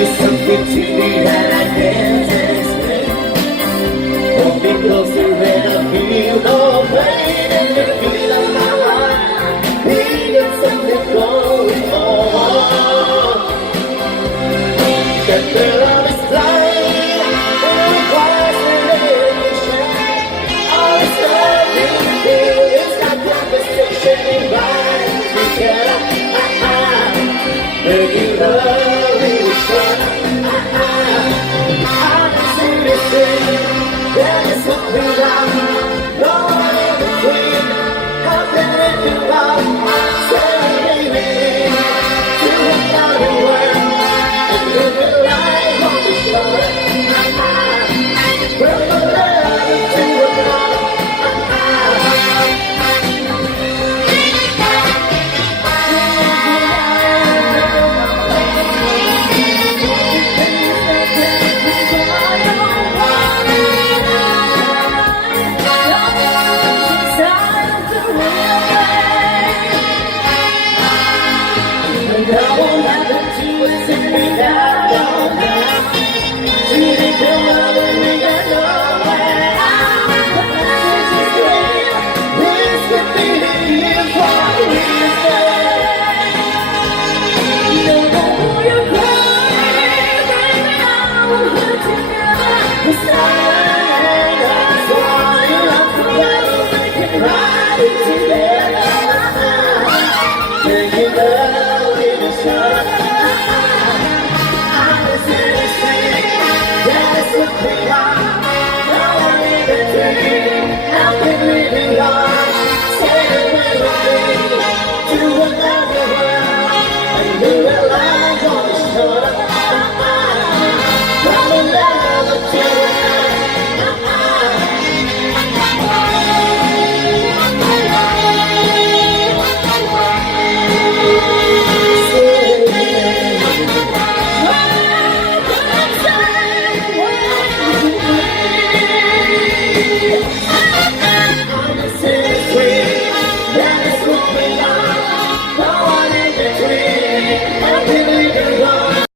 You're something to me that I can't explain. Hold me closer and I feel no pain. And the beat of my heart, needing something going on. That the love is blind, and it requires relation. All this love we feel is not conversation. It binds together. When you love me, I can see this thing. There is something I'm no one in between. Nothing in your love, I'm saying baby. To another world, and live a life on the shore. From a love to another. I won't have to do it.